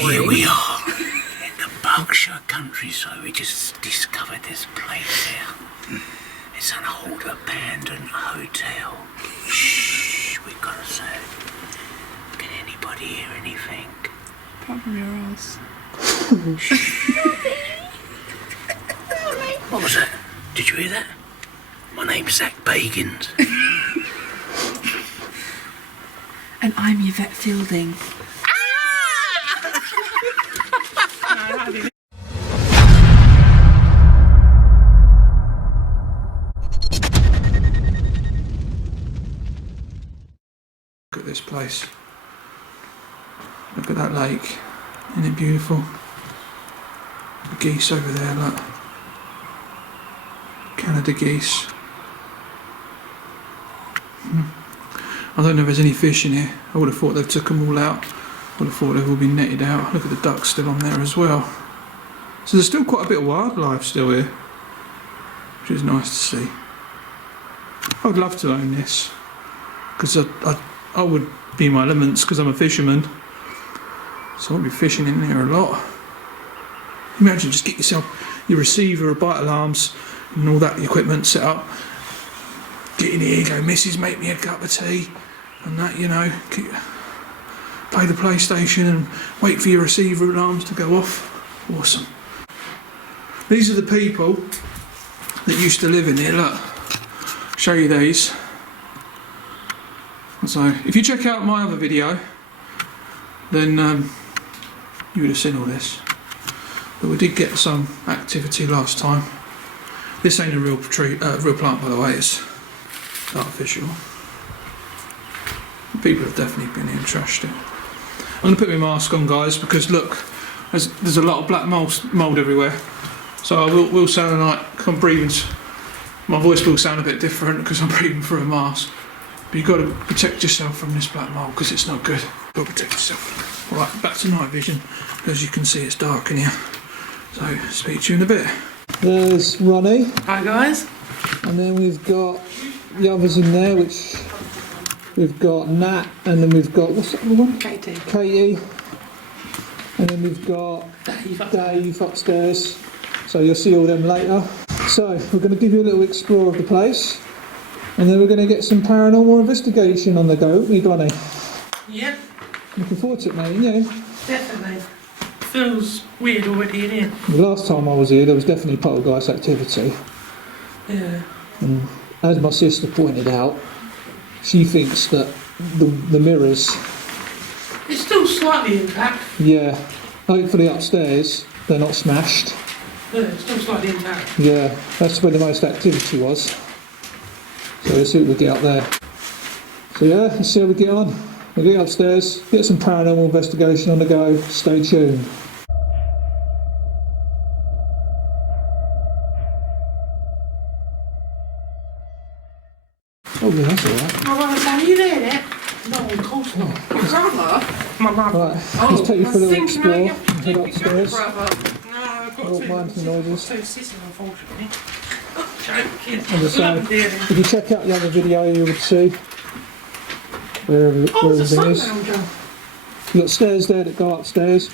story. Here we are in the Berkshire countryside. We just discovered this place here. It's an old abandoned hotel. Shh, we've got to say. Can anybody hear anything? Apart from your ass. What was that? Did you hear that? My name's Zach Bagans. And I'm Yvette Fielding. Look at this place. Look at that lake. Isn't it beautiful? The geese over there, look. Canada geese. I don't know if there's any fish in here. I would have thought they've took them all out. I would have thought they've all been netted out. Look at the ducks still on there as well. So there's still quite a bit of wildlife still here, which is nice to see. I would love to own this, because I would be in my elements because I'm a fisherman. So I'll be fishing in there a lot. Imagine just get yourself your receiver, bite alarms and all that equipment set up. Get in here, go, Mrs, make me a cup of tea and that, you know, play the PlayStation and wait for your receiver alarms to go off. Awesome. These are the people that used to live in here, look. Show you these. So if you check out my other video, then you would have seen all this. But we did get some activity last time. This ain't a real tree, real plant, by the way. It's artificial. People have definitely been here and trashed it. I'm going to put my mask on, guys, because look, there's a lot of black mould everywhere. So I will sound like I'm breathing. My voice will sound a bit different because I'm breathing through a mask. But you've got to protect yourself from this black mould because it's not good. You've got to protect yourself. Right, back to night vision. As you can see, it's dark in here. So, speak to you in a bit. There's Ronnie. Hi guys. And then we've got the others in there, which we've got Nat, and then we've got, what's that other one? Katie. And then we've got Dave upstairs. So you'll see all them later. So, we're going to give you a little explore of the place. And then we're going to get some paranormal investigation on the go, aren't we, Ronnie? Yep. Looking forward to it, mate, yeah? Definitely. Feels weird already in here. The last time I was here, there was definitely poltergeist activity. Yeah. And as my sister pointed out, she thinks that the mirrors... It's still slightly intact. Yeah. Hopefully upstairs, they're not smashed. Yeah, it's still slightly intact. Yeah, that's where the most activity was. So let's see what we get up there. So yeah, let's see how we get on. We'll get upstairs, get some paranormal investigation on the go. Stay tuned. Oh yeah, that's alright. My mum was saying, are you there yet? No, of course not. My brother? My mum. Right, let's take you for a little explore and head No, upstairs. I've got Oh, mind some noises. two sisters, unfortunately. Joking. As I say, if you check out the other video, you would see where everything is. You've got stairs there that go upstairs,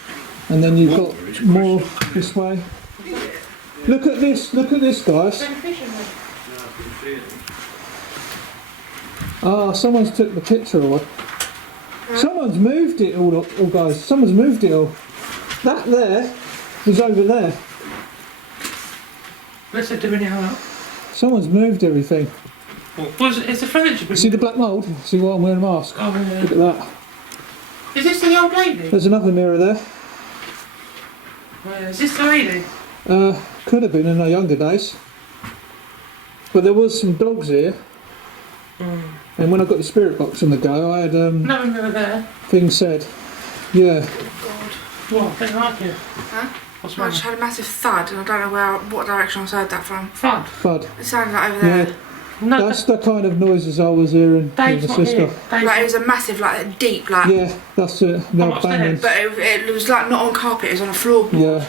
and then you've got more this way. Look at this, guys. Ah, someone's took the picture away. Someone's moved it all, guys. Someone's moved it all. That there was over there. What's it doing now? Someone's moved everything. It's the furniture. See the black mould? See why I'm wearing a mask? Oh, yeah. Look at that. Is this the old lady? There's another mirror there. Is this the lady? Could have been in our younger days. But there was some dogs here. And when I got the spirit box on the go, I had No mirror there. things said. Yeah. What? They like it. Huh? What's I wrong? just had a massive thud and I don't know what direction I heard that from. Fun. Thud. It sounded like over there. Yeah. No, That's the kind of noises I was hearing with Dave's my not sister. here. Dave's Like it was a massive, like deep, like. Yeah, that's it. No upstairs. banging. But it was like not on carpet, it was on a floorboard. Yeah.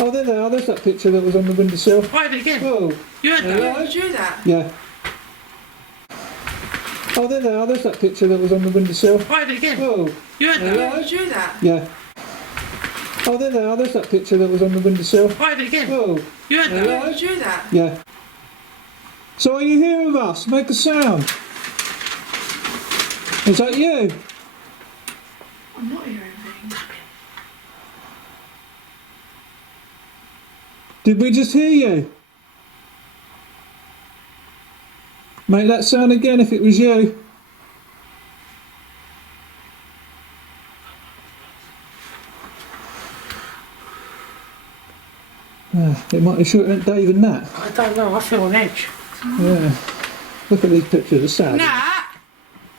Oh, there they are. There's that picture that was on the windowsill. Wait again. Whoa. You heard that? Did you do that? Yeah. Oh, there they are. There's that picture that was on the windowsill. Wait again. Whoa. You heard that? Did you do that? Yeah. Oh, there they are. There's that picture that was on the windowsill. I had it again. Oh, You had that? Yeah, did you do that? yeah. So are you here with us? Make a sound. Is that you? I'm not hearing anything. Did we just hear you? Make that sound again if it was you. It might be shorter than Dave and Nat. I don't know, I feel on edge. Yeah. Look at these pictures, they're sad. Nat!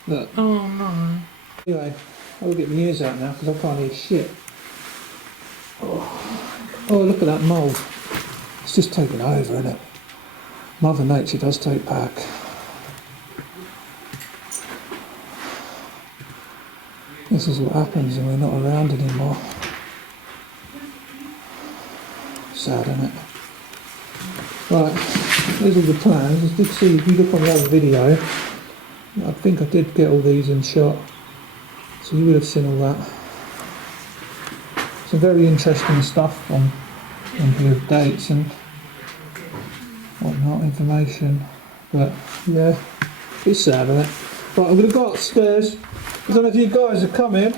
Look. Oh no. Anyway, I'll get my ears out now because I can't hear shit. Oh, look at that mould. It's just taken over, isn't it? Mother Nature does take back. This is what happens when we're not around anymore. Sad, isn't it? Right, these are the plans. As you did see, if you look on the other video, I think I did get all these in shot. So you would have seen all that. Some very interesting stuff on here with dates and whatnot, information. But yeah, it's sad, isn't it? Right, I'm going to go upstairs. I don't know if you guys are coming.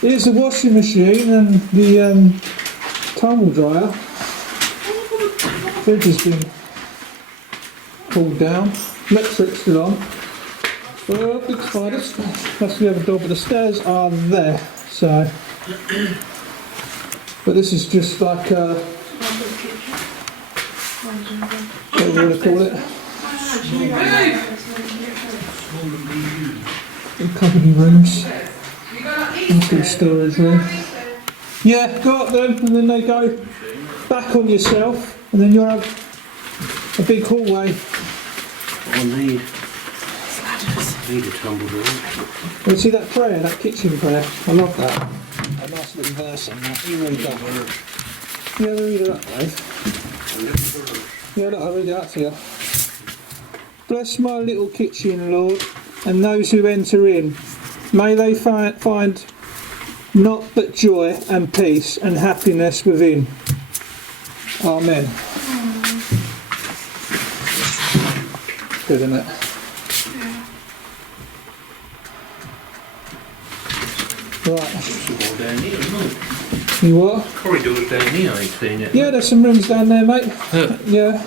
Here's the washing machine and the tumble dryer. Fridge has been pulled down. Electric's still on. Oh, big spiders. That's the other door, but the stairs are there. So, but this is just like what do you want to call it? Cupboardy rooms. Into the storage room. Yeah, go up them, and then they go back on yourself, and then you'll have a big hallway. I need a tumble door. Well, see that prayer, that kitchen prayer? I love that. A nice little verse on that. You read that. Yeah, read it up, Dave. Yeah, look, I'll read it out to you. Bless my little kitchen, Lord, and those who enter in. May they find not but joy and peace and happiness within. Amen. Good, isn't it? Yeah. Right. All down here, isn't it? You what? Corridors down here, I ain't seen it. Yeah, there's some rooms down there, mate. Yeah.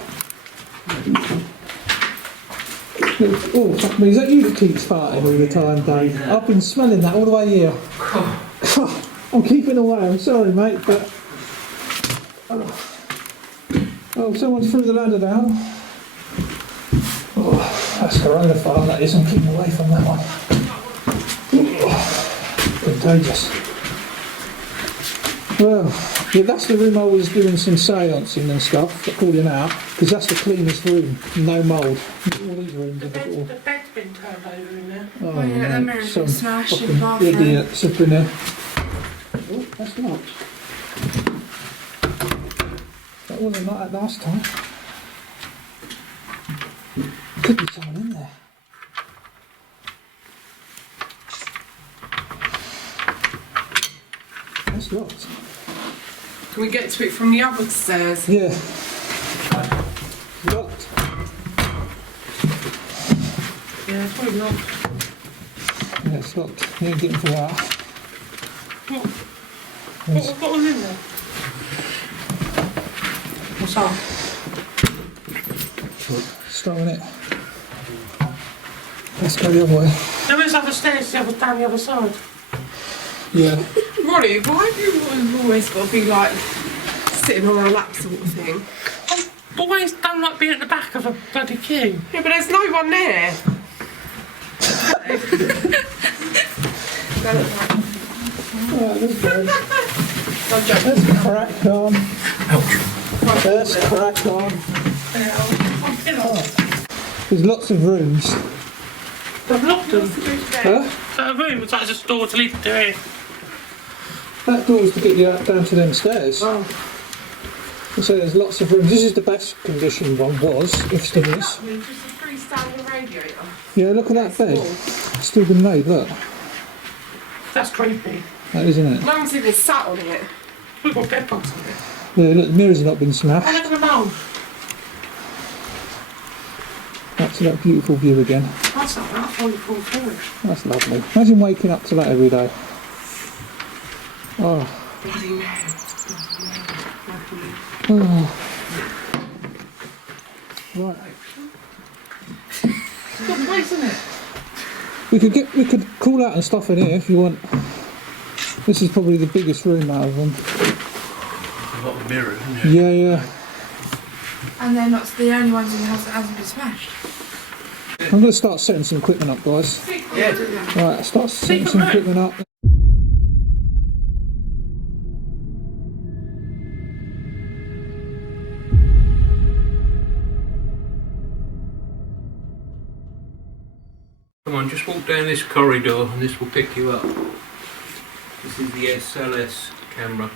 Oh, fuck me, is that you that keeps farting all the time, Dave? I've been smelling that all the way here. I'm keeping away, I'm sorry, mate, but... Oh, someone's through the ladder down. Oh, that's coronavirus, that is. I'm keeping away from that one. Oh, contagious. Well, yeah, that's the room I was doing some seancing and stuff, calling out, because that's the cleanest room, no mould. All these rooms have got all... The bed's been turned over in there. Oh, yeah, the mirror's some been smashed in the fucking bathroom. idiots up in there. Oh, that's locked. That wasn't like that last time. Could be someone in there. That's locked. Can we get to it from the other stairs? Yeah. Locked. Yeah, it's probably not. Yeah, it's locked. You ain't getting through that. What was in there? What's that? Stolen it. Let's go the other way. There is other stairs down the other side. Yeah. Ronnie, why have you always got to be like sitting on a lap sort of thing? I've always don't like being at the back of a bloody queue. Yeah, but there's no one there. Alright, let's go. Let's crack on. Let's crack on. There's lots of rooms. I've locked them. Huh? That room was like just a door to lead to here. That door's to get you out down to them stairs. Oh. So there's lots of rooms. This is the best conditioned one, if still is. Just a freestanding radiator. Yeah, look at that bed. It's still been made, look. That's creepy. That is, isn't it? No one's even sat on it. We've got bed bugs on it. Yeah, look, the mirrors have not been I smashed. never know. Back to that beautiful view again. That's not that wonderful forest. That's lovely. Imagine waking up to that every day. Oh. Bloody no. Oh. Right. It's got a place, isn't it? We could call out and stuff in here if you want. This is probably the biggest room out of them. A lot of mirrors, isn't it? Yeah, yeah. And they're not the only ones in the house that hasn't been smashed. I'm going to start setting some equipment up, guys. Yeah. Right, start setting some equipment up. Come on, just walk down this corridor and this will pick you up. This is the SLS camera.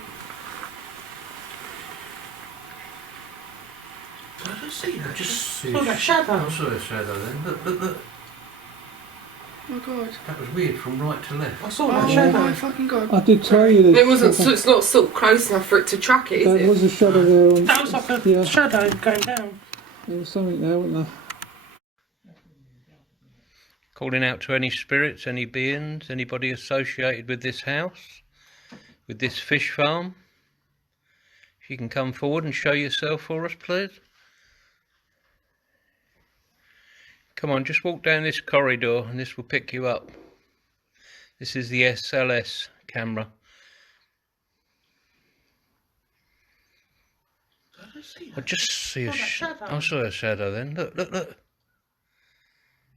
I don't see that. Just see saw that shadow. I saw a shadow then. Look, look, look. Oh my god. That was weird from right to left. I saw Oh that my shadow. fucking god. I did tell you that. It wasn't. So it's not sort of close enough for it to track it, is There it? was a shadow there. On, That was like a yeah, shadow going down. there was something there, wasn't there? Calling out to any spirits, any beings, anybody associated with this house, with this fish farm. If you can come forward and show yourself for us, please. Come on, just walk down this corridor and this will pick you up. This is the SLS camera. I don't see I that. just see a Saw that shadow. I saw a shadow then. Look, look, look.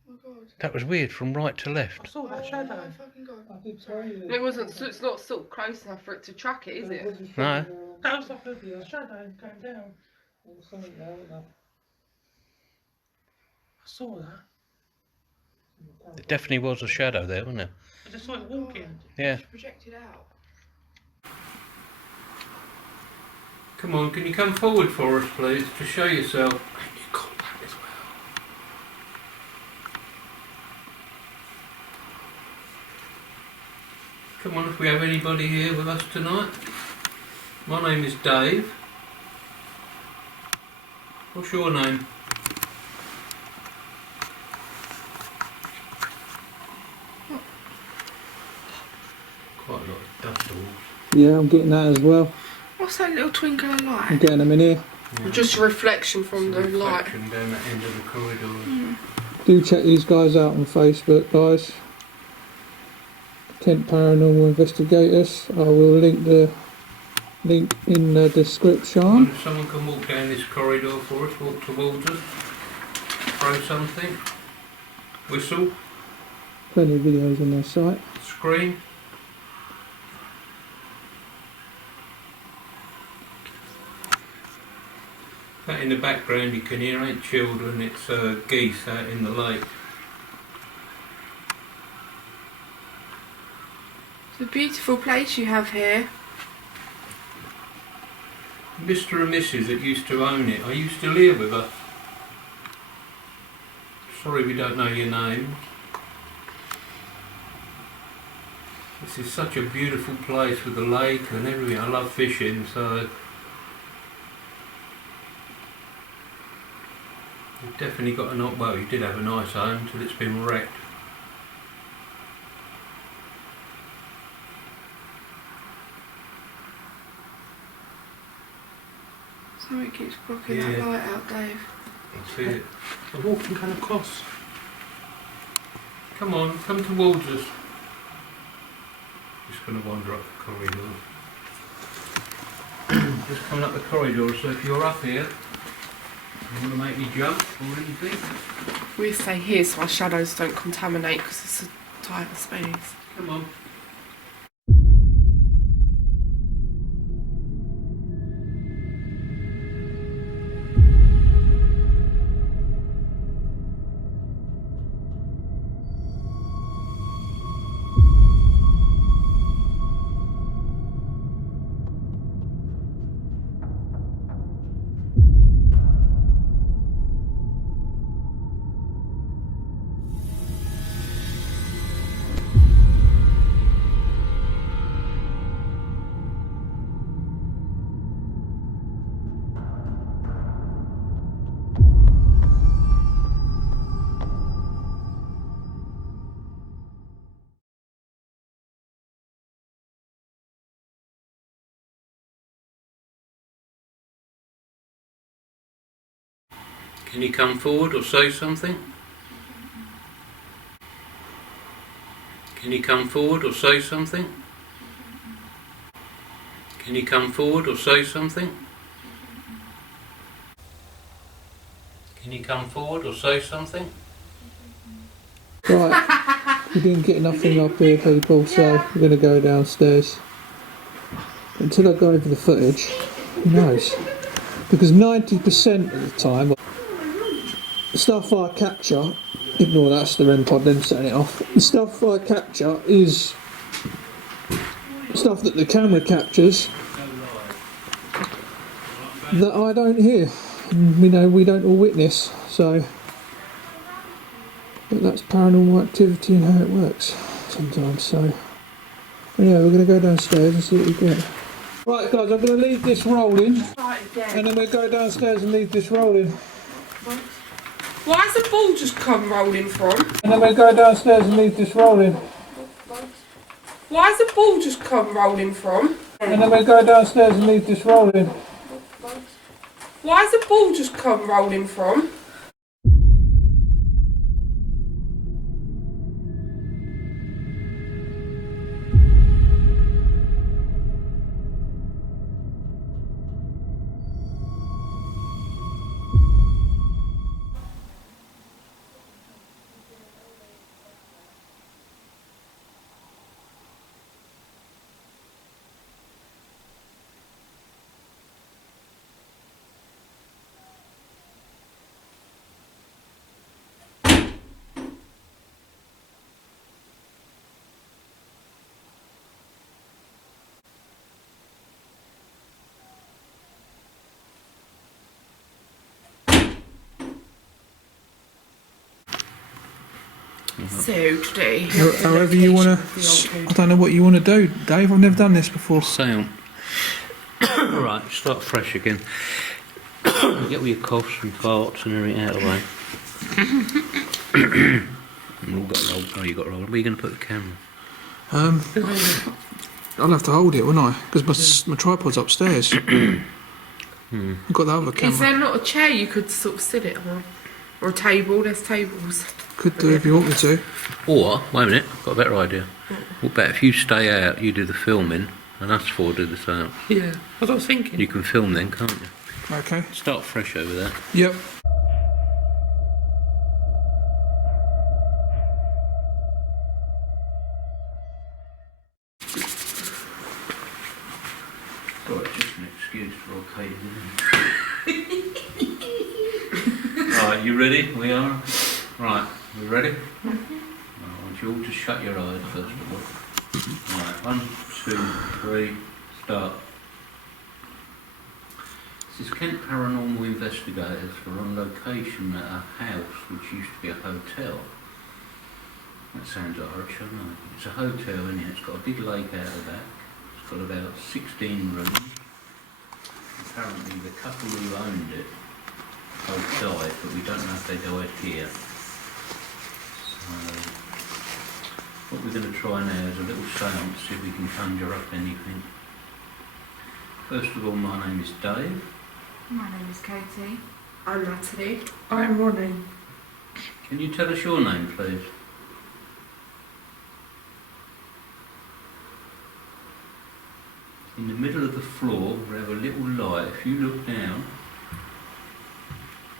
Oh my god. That was weird from right to I left. saw that Oh shadow. my fucking god. I did tell you that. It wasn't. So it's not sort of close enough for it to track it, is it? No. That was like a shadow going down. There was something there, wasn't there? I saw that. It definitely was a shadow there, wasn't it? I just saw it walking. Yeah. It's projected out. Come on, can you come forward for us, please, to show yourself? And you call that as well. Come on, if we have anybody here with us tonight. My name is Dave. What's your name? Quite a lot of dust balls. Yeah, I'm getting that as well. What's that little twinkle of I'm light? getting them in here. Yeah. Just a reflection from the It's a light. reflection down that end of the corridor. Do check these guys out on Facebook, guys. Kent Paranormal Investigators. I will link the link in the description. If someone can walk down this corridor for us, walk towards us, throw something, whistle, Plenty of videos on their site. scream. That in the background you can hear ain't children, it's geese out in the lake. It's a beautiful place you have here. Mr. and Mrs. that used to own it, are you still here with us? Sorry we don't know your name. This is such a beautiful place with the lake and everything. I love fishing, so you've definitely got well, you did have a nice home till it's been wrecked. Something keeps blocking Yeah. that light out, Dave. I see it. The walking kind of cross. Come on, come towards us. Just going to wander up the corridor. Just coming up the corridor, so if you're up here, you want to make me jump or anything, We stay here so our shadows don't contaminate because it's a tight space. come on. Can you come forward or say something? Can you come forward or say something? Can you come forward or say something? Can you come forward or say something? Right, we didn't get nothing up here, people, so we're going to go downstairs. Until I go over the footage, who knows? Because 90% of the time, the stuff I capture, ignore that's the REM pod, then setting it off. The stuff I capture is stuff that the camera captures that I don't hear. And we don't all witness, so. But that's paranormal activity and how it works sometimes, so. Yeah, we're going to go downstairs and see what we get. Right guys, I'm going to leave this rolling, and then we'll go downstairs and leave this rolling. Why's the ball just come rolling from? And then we'll go downstairs and leave this rolling. Why's the ball just come rolling from? And then we'll go downstairs and leave this rolling. Why's the ball just come rolling from? So today, However you want to, I don't know what you want to do, Dave. I've never done this before. Sound. Alright, start fresh again. Get all your coughs and farts and everything out of the way. We've all got rolled. Oh, you got rolled. Where are you going to put the camera? I'll have to hold it, won't I? Because my tripod's upstairs. I've got the other camera. is there not a chair you could sort of sit it on? Or a table? There's tables. Could do if you want me to. Or, wait a minute, I've got a better idea. What about if you stay out, you do the filming, and us four do the sound? Yeah, that's what I was thinking. You can film then, can't you? Okay. Start fresh over there. Yep. God, it's just an excuse for all cases, isn't it? Right, you ready? We are? Right, we ready? I want you all to shut your eyes first of all. Right, 1, 2, 3, start. This is Kent Paranormal Investigators who are on location at a house which used to be a hotel. That sounds Irish, I know. It's a hotel, isn't it? It's got a big lake out the back. It's got about 16 rooms. Apparently the couple who owned it both died, but we don't know if they died here. So what we're going to try now is a little seance, see if we can conjure up anything. First of all, my name is Dave. My name is Katie. I'm Natalie. I'm Ronnie. Can you tell us your name, please? In the middle of the floor, we have a little light. If you look down,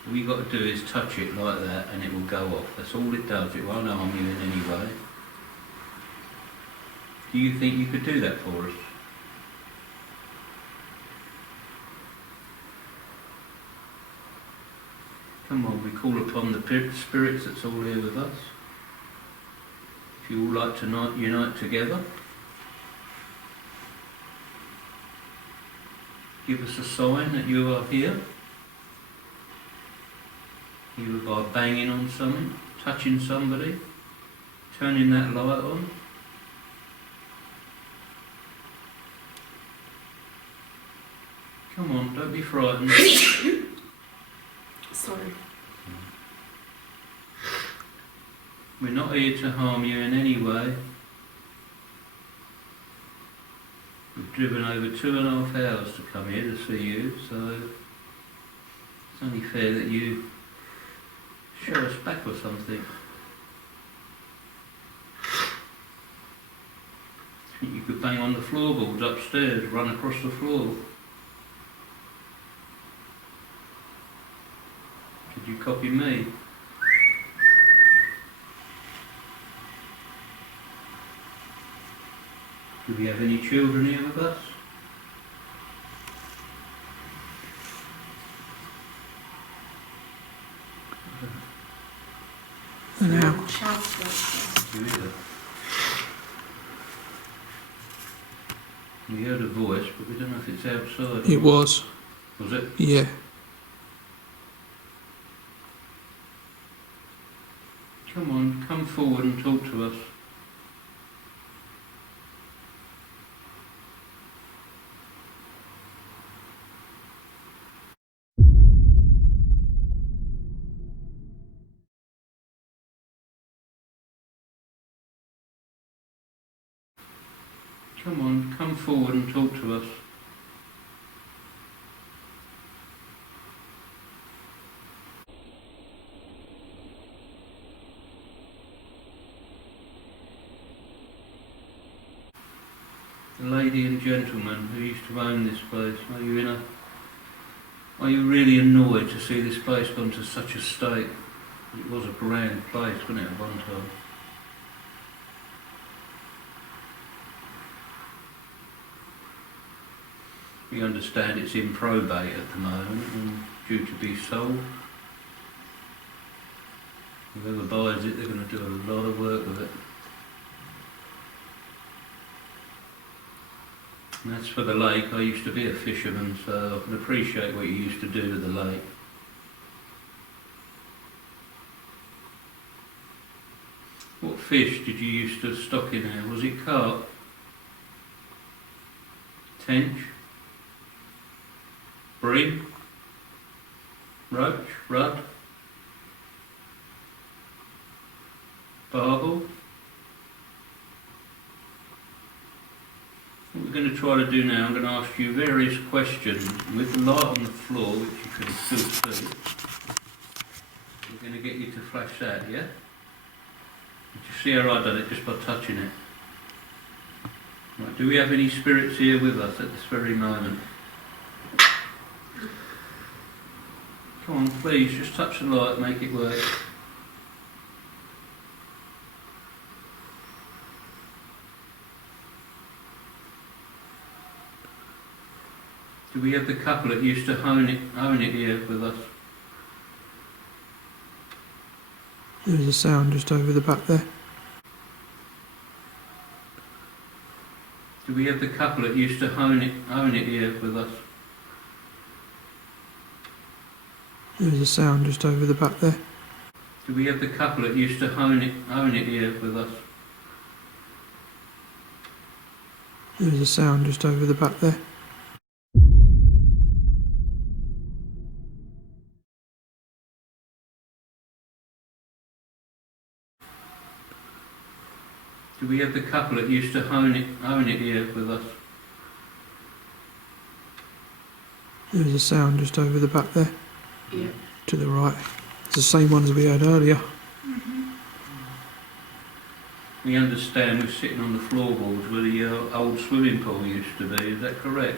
all you got to do is touch it like that and it will go off. That's all it does. It won't harm you in any way. Do you think you could do that for us? Come on, we call upon the spirits that's all here with us. If you all like to unite together, give us a sign that you are here. Either by banging on something, touching somebody, turning that light on. Come on, don't be frightened. Sorry. We're not here to harm you in any way. We've driven over 2.5 hours to come here to see you, so it's only fair that you show us back or something. You could bang on the floorboards upstairs, run across the floor. Did you copy me? Do we have any children here with us? Now, You either. We heard a voice, but we don't know if it's outside. it was. Was it? Yeah. Come on, come forward and talk to us. Come on, come forward and talk to us. The lady and gentleman who used to own this place, are you really annoyed to see this place gone to such a state? It was a grand place, wasn't it, at one time? We understand it's in probate at the moment and due to be sold. Whoever buys it, they're going to do a lot of work with it. And that's for the lake. I used to be a fisherman, so I can appreciate what you used to do to the lake. What fish did you used to stock in there? Was it carp? Tench? Bream? Roach? Rudd? Barbel? What we're going to try to do now, I'm going to ask you various questions with the light on the floor, which you can still see. We're going to get you to flash that, yeah? Did you see how I done it just by touching it? Right, do we have any spirits here with us at this very moment? Come on, please, just touch the light, make it work. Do we have the couple that used to own it here with us? There's a sound just over the back there. Do we have the couple that used to own it here with us? There's a sound just over the back there. Do we have the couple that used to own it here with us? There's a sound just over the back there. Do we have the couple that used to own it here with us? There's a sound just over the back there. Yeah. To the right. It's the same one as we had earlier. We understand we're sitting on the floorboards where the old swimming pool used to be, is that correct?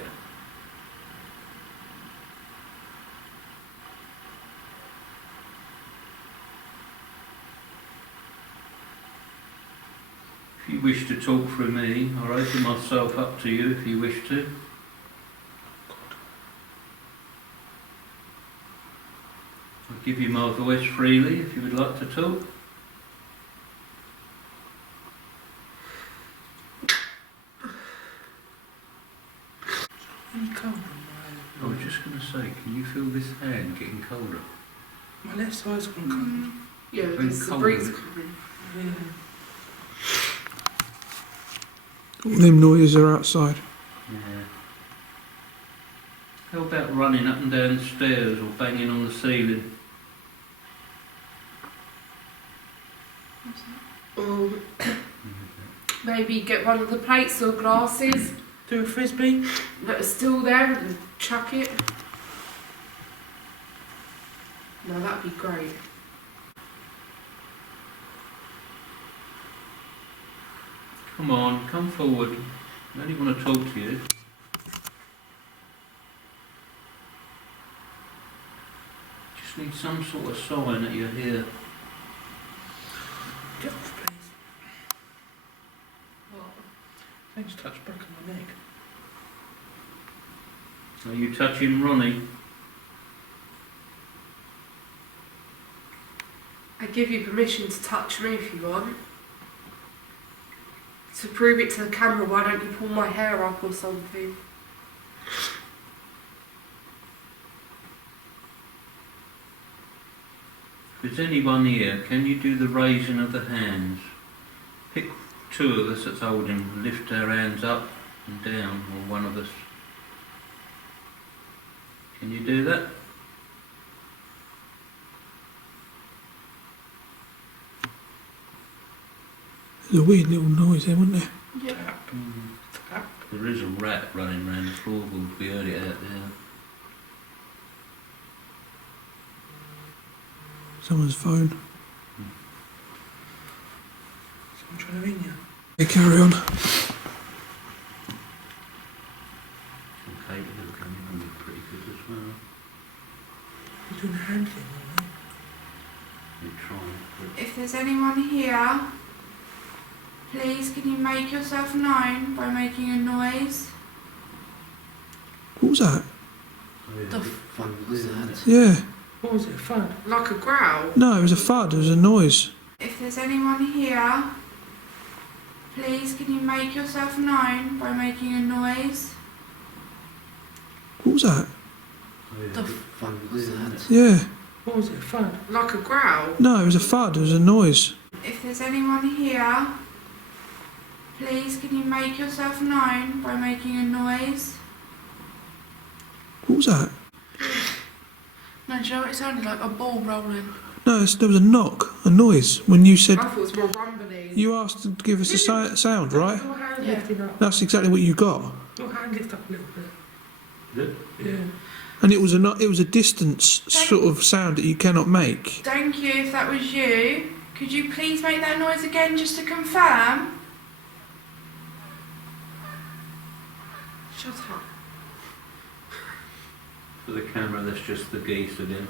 If you wish to talk through me, I'll open myself up to you if you wish to. I'll give you my voice freely if you would like to talk. Really cold I was just going to say, can you feel this hand getting colder? my left side's gone cold. Yeah, Very because the cold, breeze isn't it? coming. Yeah. All them noises are outside. Yeah. How about running up and down the stairs or banging on the ceiling? Or maybe get one of the plates or glasses Do a frisbee. that are still there and chuck it. No, that'd be great. Come on, come forward. I only want to talk to you. Just need some sort of sign that you're here. Get off, please. What? Thanks, touch back on my neck. Are you touching Ronnie? I give you permission to touch me if you want. To prove it to the camera, why don't you pull my hair up or something? If there's anyone here, can you do the raising of the hands? Pick two of us that's holding, lift our hands up and down, or one of us. Can you do that? There's a weird little noise there, wasn't there? Yeah. Tap. There is a rat running around the floorboard, we heard it out there. Someone's phone. Someone trying to ring you. Hey, carry on. Okay, it'll come in on pretty good as well. You're doing the hand thing, aren't We're trying, but If there's anyone here, please can you make yourself known by making a noise? What was that? The fuck was that? Yeah. you? What was it, a thud? Like a growl? No, it was a thud. It was a noise. If there's anyone here, please can you make yourself known by making a noise? What was that? The fuck was that? Yeah. What was it, a thud? Like a growl? No, it was a thud. It was a noise. If there's anyone here, please can you make yourself known by making a noise? What was that? No, do you know what it sounded like? A ball rolling. No, there was a knock, a noise. When you said I thought it was more rumbling. you asked to give us a sound, right? Your hand Yeah. lifting up. That's exactly what you got. Your hand lift up a little bit. yeah. Yeah. And it was a distance sort of sound that you cannot make. Thank you, if that was you. Could you please make that noise again just to confirm? Shut up. For the camera, that's just the geese again.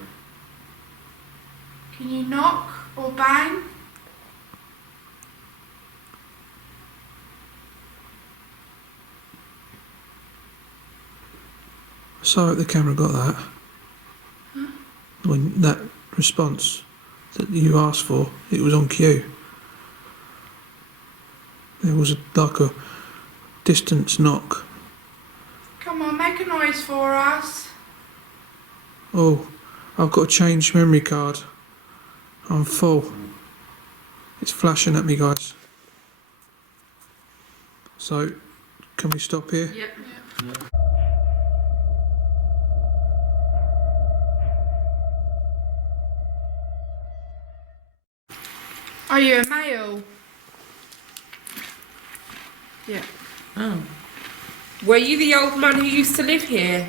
Can you knock or bang? So I hope the camera got that. When that response that you asked for, it was on cue. There was like a distance knock. Come on, make a noise for us. Oh, I've got to change memory card. I'm full. It's flashing at me, guys. So, can we stop here? Yep. Are you a male? Yeah. Oh. Were you the old man who used to live here?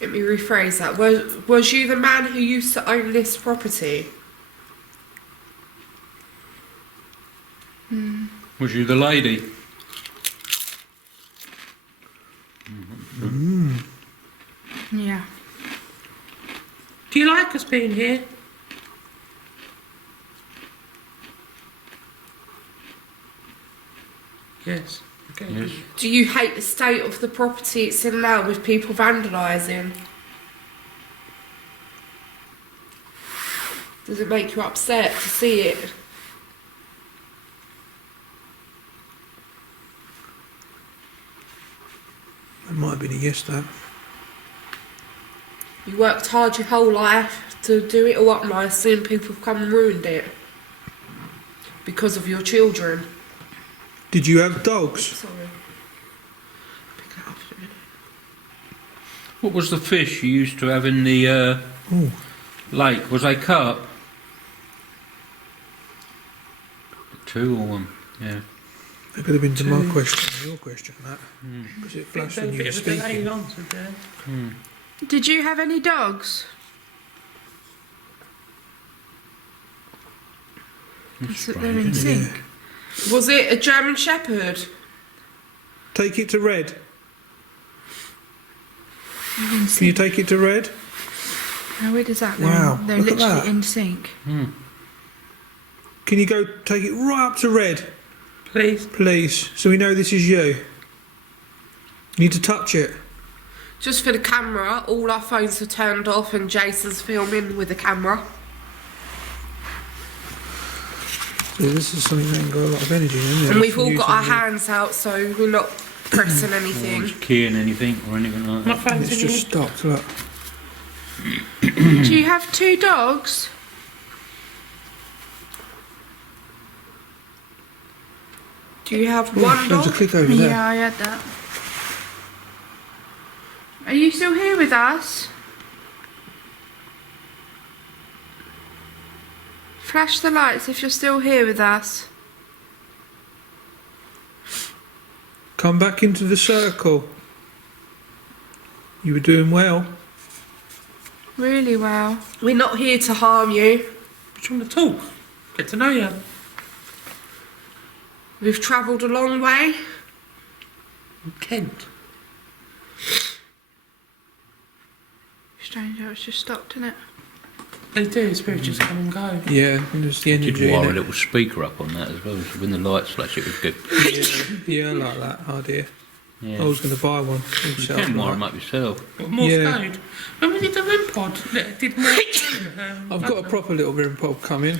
Let me rephrase that. Was you the man who used to own this property? Was you the lady? Yeah. Do you like us being here? Yes. Okay. Yes. Do you hate the state of the property it's in now with people vandalising? Does it make you upset to see it? It might have been a yes, that. You worked hard your whole life to do it all up nicely and people have come and ruined it. Because of your children. Did you have dogs? Sorry. Pick it up in a minute. What was the fish you used to have in the Oh, lake? Was they carp? Two or one? Yeah. that could have been to my question, your question, that. Mm. Because it There's flashed a when you bit were of a delay speaking. answer there. Mm. Did you have any dogs? They're in sync. Was it a German Shepherd? Take it to red. They're in Can you sync. take it to red? How weird is that? Wow, They're look at literally that. in sync. Can you go take it right up to red, Please. please, so we know this is you? You need to touch it. Just for the camera, all our phones are turned off and Jason's filming with the camera. So this is something that ain't got a lot of energy in it. And we've all got our hands out, so we're not pressing Or anything. just keying anything or anything like My that. phone's It's in just here. stopped, look. Do you have 2 dogs? Do you have Oh, one there's a dog? click over there. Yeah, I had that. Are you still here with us? Flash the lights if you're still here with us. Come back into the circle. You were doing well. Really well. We're not here to harm you. Just want to talk. Get to know you. We've travelled a long way. Kent. Strange how it's just stopped, isn't it? They do. Spirits just come and go. Yeah, and there's the energy Did wire a in it. little speaker up on that as well, so when the lights flash it was good. Yeah, I like that idea. Yeah. I was going to buy one. You can wire them up yourself. What, more Yeah. code? When we did the REM pod, did more I've got a proper little REM pod coming.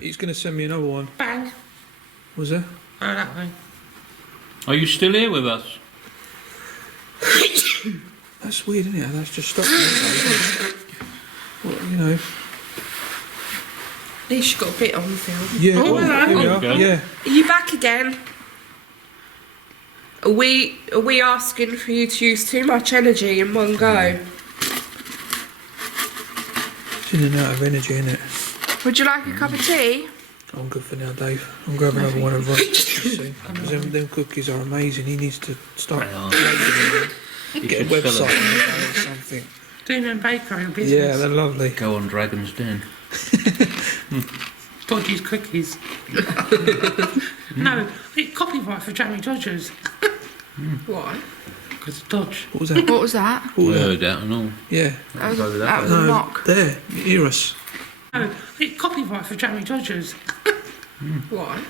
He's going to send me another one. bang. Was there? Oh, that way. Are you still here with us? That's weird, isn't it? That's just stopped. Well, you know. At least you got a bit on film. Yeah. Oh, hello. here we Oh, are. go. Yeah. Are you back again? Are we asking for you to use too much energy in one go? It's in and out of energy, isn't it? Would you like a cup of tea? I'm good for now, Dave. I'm grabbing another one of Ross. Because them cookies are amazing. He needs to start They are. get a should sell website them. or something. Doing a bakery business. Yeah, they're lovely. Go on Dragon's Den. Dodgy's cookies. No, it's copyright for Jamie Dodgers. Why? Because of Dodge. What was that? What was that? What was that? Word out and all. Yeah. That was, Go with that that was a No, knock. there. You hear us. No, it's copyright for Jamie Dodgers. Why?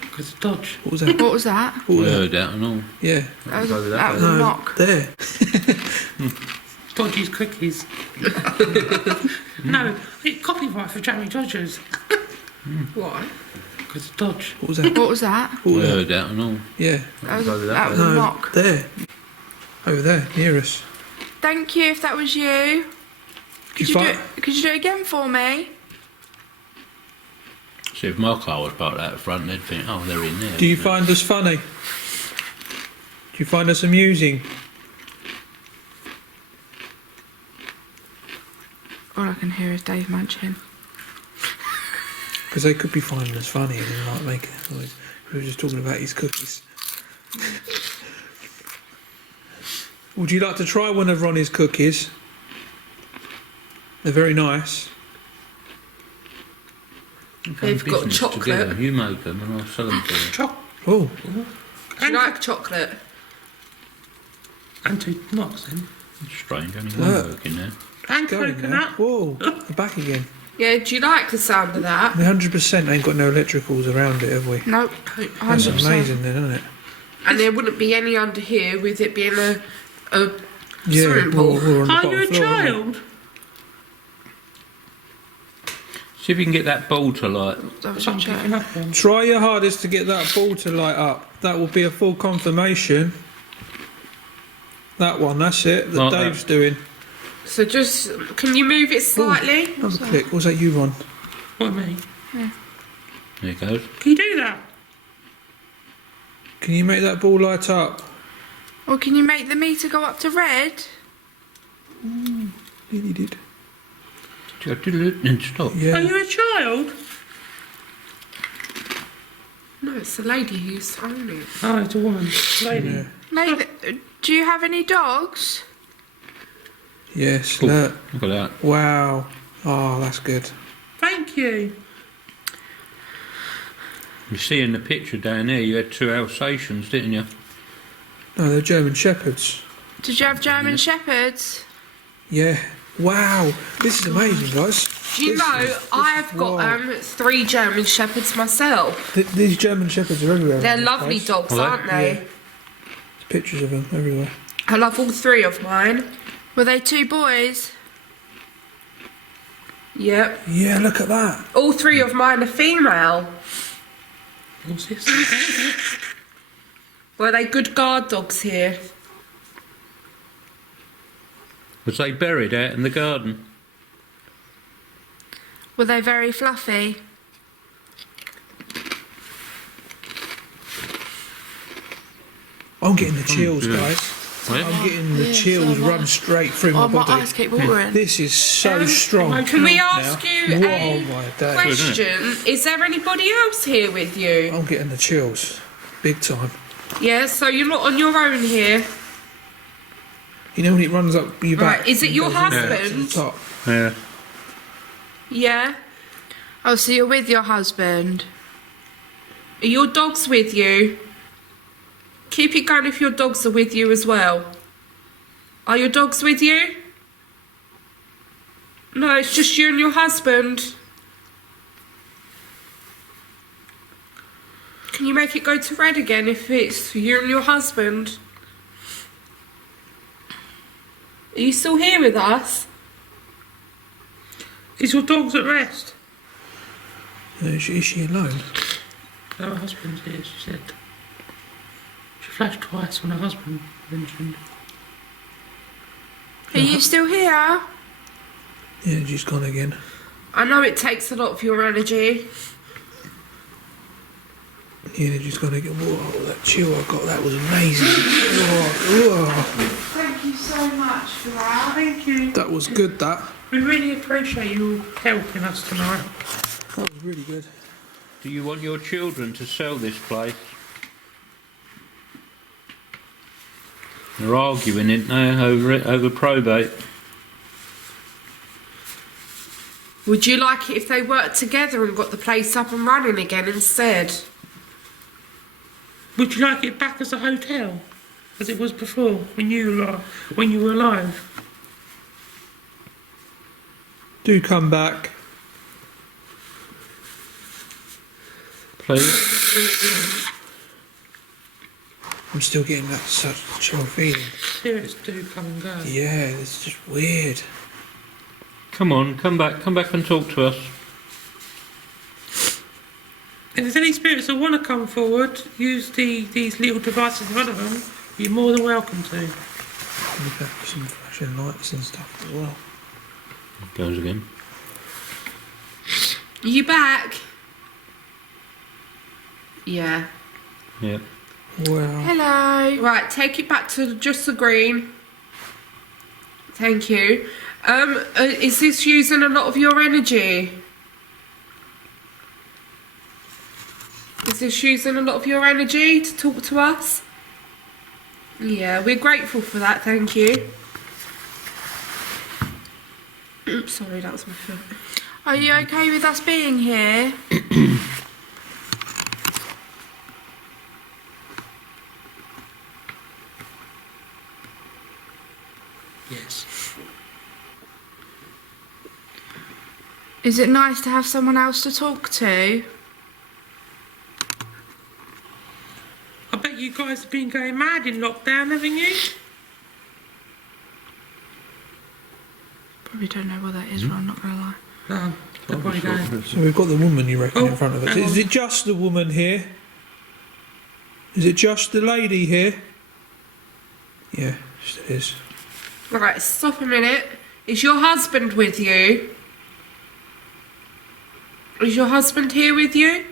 Because of Dodge. What was that? What was that? What was that? Word out and all. Yeah. That was, Go with that was No, a knock. there. Dodgy's cookies. No, it's copyright for Jamie Dodgers. Why? Because of Dodge. What was that? What was that? What was that? Word out and all. Yeah. That was, Go with that that was a No, knock. there. Over there. Near us. Thank you if that was you. Could you, could you do it again for me? See, if my car was parked out front, they'd think, oh, they're in there. Do you isn't it? find us funny? Do you find us amusing? All I can hear is Dave munching. Because they could be finding us funny and then like making. Like, we were just talking about his cookies. Would you like to try one of Ronnie's cookies? They're very nice. We've They've got business chocolate. Together. You make them and I'll sell them to you. Oh, Do you like chocolate? And 2 knocks then. It's strange, only Look. one working there. And going now. coconut. Whoa, they're back again. Yeah, do you like the sound of that? We 100% ain't got no electricals around it, have we? Nope. That's 100%. amazing then, isn't it? And there wouldn't be any under here with it being a Yeah, swimming pool. we're on the Are bottom you a floor, aren't we? child? See if you can get that ball to light. That was I'm your picking turn. up on. Try your hardest to get that ball to light up. That will be a full confirmation. That one, that's it, that Like Dave's doing. So just, can you move it slightly? Another click. Was that you, Ron? What, me? There it goes. Can you do that? Can you make that ball light up? Or can you make the meter go up to red? Really did. And stop. Are Yeah. you a child? No, it's the lady who's throwing it. Oh, it's a woman. Lady. Yeah. Do you have any dogs? Yes. Cool. Look. Look at that. Wow. Oh, that's good. Thank you. You see in the picture down there, you had 2 Alsatians, didn't you? No, they're German Shepherds. Did you have German Shepherds? Yeah. Wow. This is amazing, guys. Do you know, I've got 3 German Shepherds myself. These German Shepherds are everywhere. They're in this lovely place. dogs, Are aren't they? they? Yeah. Pictures of them everywhere. I love all 3 of mine. Were they 2 boys? Yep. Yeah, look at that. All 3 of mine are female. What's this? Were they good guard dogs here? Was they buried out in the garden? Were they very fluffy? I'm getting the chills, yeah. guys. Where? I'm getting the Yeah, chills so am I. run straight through Oh, my my body. eyes keep watering. This is so strong. Can we now. ask you Whoa, a my days. question? Is there anybody else here with you? I'm getting the chills. Big time. Yeah, so you're not on your own here. You know when it runs up your back? Right, is it and your goes all the way to husband? the top? Yeah. Yeah. Oh, so you're with your husband? Are your dogs with you? Keep it going if your dogs are with you as well. Are your dogs with you? No, it's just you and your husband. Can you make it go to red again if it's you and your husband? Are you still here with us? Is your dog's at rest? Is she alone? Her husband's here, she said. She flashed twice when her husband mentioned. Are you still here? Yeah, she's gone again. I know it takes a lot of your energy. Yeah, she's gone again. Whoa, that chill I got, that was amazing. Whoa. Thank you so much for that. Thank you. That was good, that. We really appreciate you helping us tonight. That was really good. Do you want your children to sell this place? They're arguing it now over probate. Would you like it if they worked together and got the place up and running again instead? Would you like it back as a hotel, as it was before, when you were alive? Do come back. Please? I'm still getting that such chill feeling. Spirits do come and go. Yeah, it's just weird. Come on, come back and talk to us. If there's any spirits that want to come forward, use these little devices in front of them, you're more than welcome to. Look at some flashing lights and stuff as well. Goes again. Are you back? Yeah. Yeah. Wow. Hello. Right, take it back to just the green. Thank you. Is this using a lot of your energy? Is this using a lot of your energy to talk to us? Yeah, we're grateful for that, thank you. Oops, sorry, that was my foot. Are you okay with us being here? Yes. Is it nice to have someone else to talk to? I bet you guys have been going mad in lockdown, haven't you? Probably don't know what that is, I'm not gonna lie. No, they're probably going. So we've got the woman, you reckon, in Oh, front of us. hang Is on. it just the woman here? Is it just the lady here? Yeah, it is. Right, stop a minute. Is your husband with you? Is your husband here with you?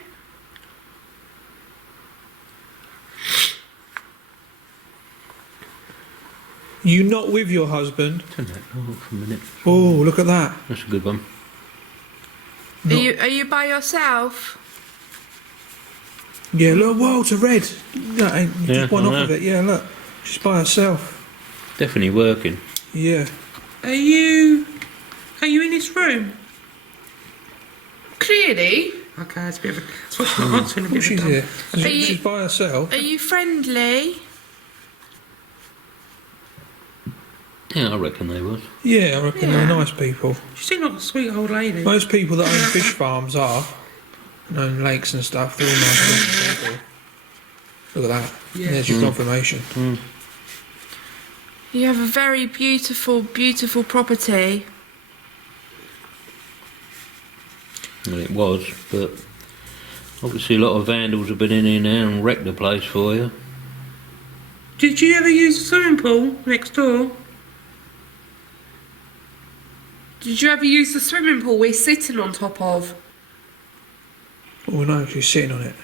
You not with your husband? Turn that off for a minute. Oh, look at that. That's a good one. Are you by yourself? Yeah, look, whoa, to red. No, ain't Yeah, just one I off know. of it. Yeah, look. She's by herself. Definitely working. Yeah. Are you in this room? Clearly. Okay, it's a bit of a... That's what she's not answering a bit She's of a here. dumb. Are you- She's by herself. Are you friendly? Yeah, I reckon they was. Yeah, I reckon they're Yeah. nice people. She seemed like a sweet old lady. Most people that own fish farms are, and own lakes and stuff, they're all nice people. Look at that. Yeah. There's your confirmation. You have a very beautiful, beautiful property. Well, it was, but obviously a lot of vandals have been in here now and wrecked the place for you. Did you ever use the swimming pool next door? Did you ever use the swimming pool we're sitting on top of? Oh no, she's sitting on it.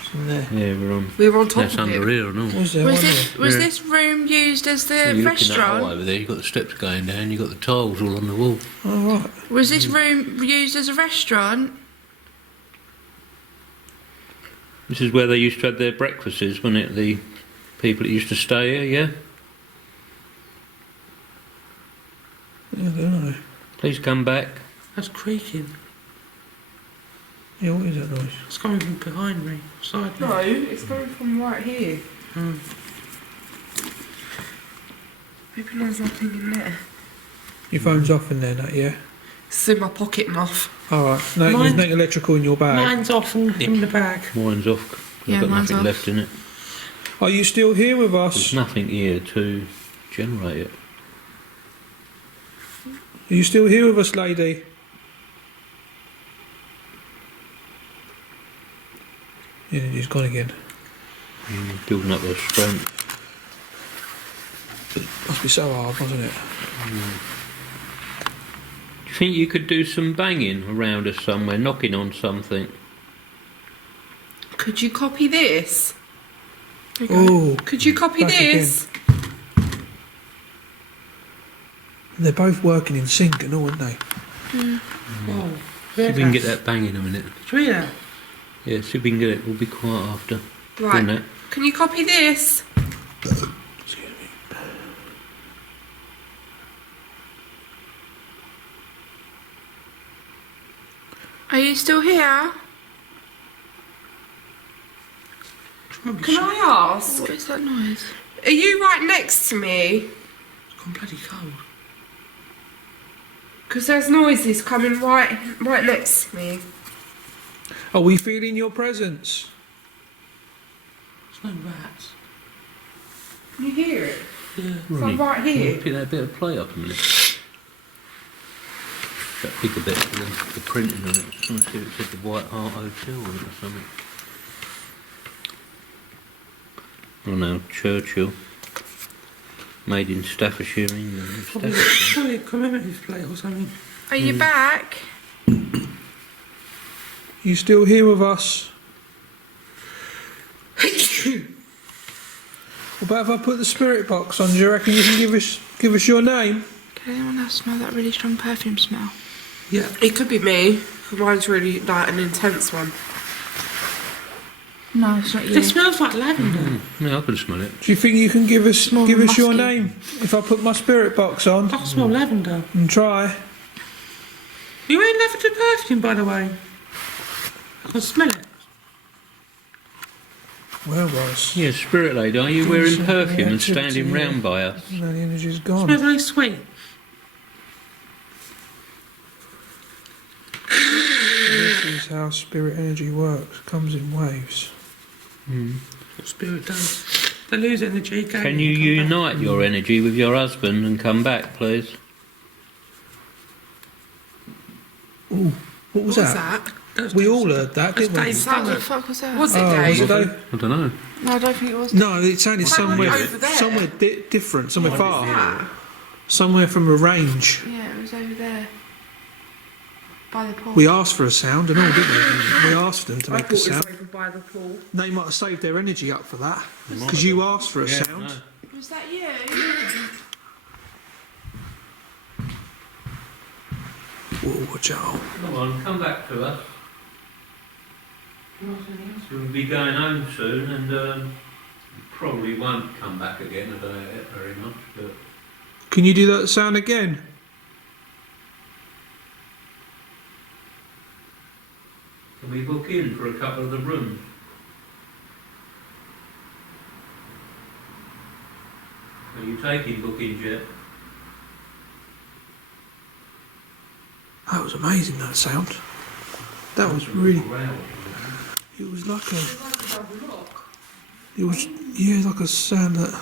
It's in there. Yeah, We're on top that's of under it. here and all. What's there? Was One this there. was this room used as the You're looking at that restaurant? over there, you've got the steps going down, you've got the tiles all on the wall. Oh right. Was this room used as a restaurant? This is where they used to have their breakfasts, wasn't it? The people that used to stay here, yeah? Yeah, I don't know. Please come back. That's creaking. Yeah, what is that noise? It's coming from behind me. Side me. No, it's coming from right here. Maybe there's nothing in there. Your phone's off in there, Nat, yeah? It's in my pocket and off. Alright. No, there's Mine- nothing electrical in your bag. Mine's off and in the bag. Mine's off. I've Yeah, got mine's nothing off. left in it. Are you still here with There's us? nothing here to generate it. Are you still here with us, lady? Yeah, she's gone again. Building up their strength. Must be so hard, wasn't it? Do you think you could do some banging around us somewhere, knocking on something? Could you copy this? Oh, Could you copy Back this? they're both working in sync and all, aren't they? Whoa. See if we can get that bang in a minute. Did you hear that? Yeah, see if we can get it. We'll be quiet after. Right. Doing that. Can you copy this? Excuse me. Are you still here? Can I ask? What is that noise? Are you right next to me? It's gone bloody cold. Because there's noises coming right next to me. Are we feeling your presence? There's no rats. Can you hear it? Yeah. It's like right Can you here. pick that bit of plate up a minute? That bigger bit with the printing on it. I just want to see if it said the White Hart Hotel on it or something. Oh no, Churchill. Made in Staffordshire, England. Probably, Staffordshire. probably a commemorative plate or something. Are you back? You still here with us? What about if I put the spirit box on? Do you reckon you can give us your name? Can anyone else smell that really strong perfume smell? Yeah. It could be me. Mine's really like an intense one. No, it's not you. It smells like lavender. Yeah, I can smell it. Do you think you can give us More your musky. name if I put my spirit box I on can smell lavender. and try? You wearing lavender perfume, by the way? I can smell it. Where was? Yeah, Spirit Lady, are you wearing Yes, perfume and activity, standing yeah. round by us? No, the energy's It gone. smells very sweet. This is how spirit energy works. Comes in waves. What spirit does. They lose energy. Gain Can it, you come back. unite your energy with your husband and come back, please? Ooh, what was What's that? that? That's We Dave's- all heard that, that's didn't we? Dave's What the stomach. fuck was that? Was it Oh, was Dave? it Dave? I don't know. No, I don't think it was. No, it sounded Somewhere somewhere, over there. somewhere different, somewhere far, Ah, somewhere from a range. Yeah, it was over there. By the pool. We asked for a sound and all, didn't we? We asked them to I make thought a it was sound. over by the pool. They might have saved their energy up for that because you asked for a Yeah, sound. no. Was that you? Whoa, watch out! Come on, come back to us. We'll be going home soon and probably won't come back again, I doubt it very much, but Can you do that sound again? Can we book in for a couple of the rooms? Are you taking bookings yet? That was amazing, that sound. That was really... Wow. It was like a... It was, yeah, like a sound that...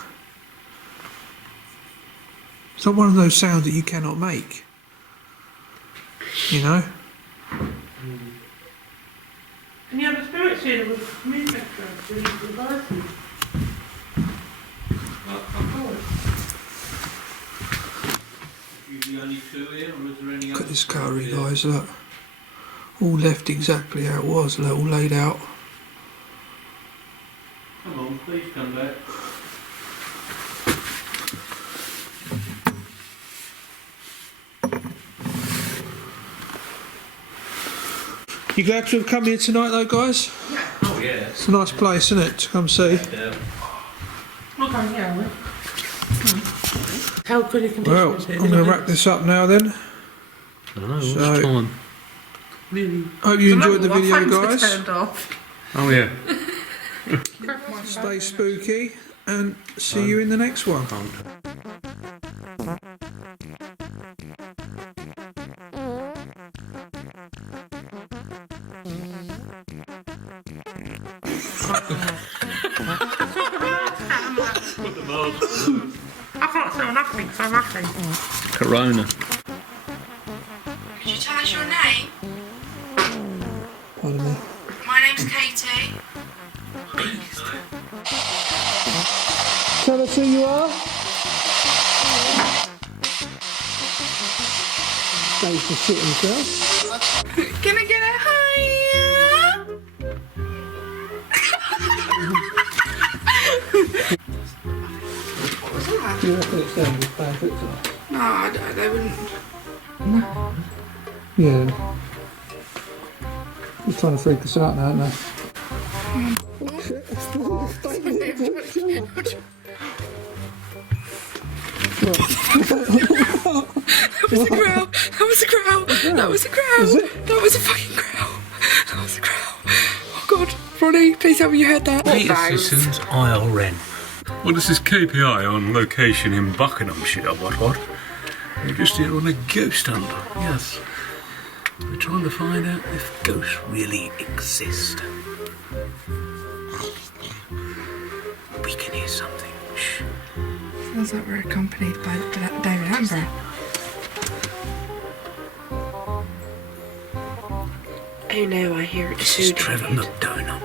It's not one of those sounds that you cannot make. You know? And you have a spirits here with music for these devices. Usually only two here, or is there any Look at this others curry, here? guys, look. All left exactly how it was, look, all laid out. Come on, please come back. You glad to have come here tonight though, guys? Oh yeah. It's a nice place, isn't it, to come see? Yeah. Okay, yeah, well. How good a condition Well, is it? I'm going to wrap this up now then. I know, So- what's time? Really? Hope you enjoyed the My video, phones were guys. turned off. Oh yeah. Stay spooky and see you in the next one. I can't smell nothing, so I'm happy. Corona. Could you tell us your name? Pardon me. My name's Katie. Tell us who you are. Dave's just shitting himself. Can I get a hi? What was that? Do you reckon it's them with bad bits on? No, I don't, they wouldn't. Yeah. They're trying to freak us out now, aren't they? That was a growl. That was a growl. That was a growl. That was a fucking growl. That was a growl. Oh God, Ronnie, please tell me you heard that. Peter Sissons, IRN. Well, this is KPI on location in Buckinghamshire, what? We're just here on a ghost hunt, yes. We're trying to find out if ghosts really exist. We can hear something. Shh. Sounds like we're accompanied by David Attenborough. Oh no, I hear it This is Trevor McDonald.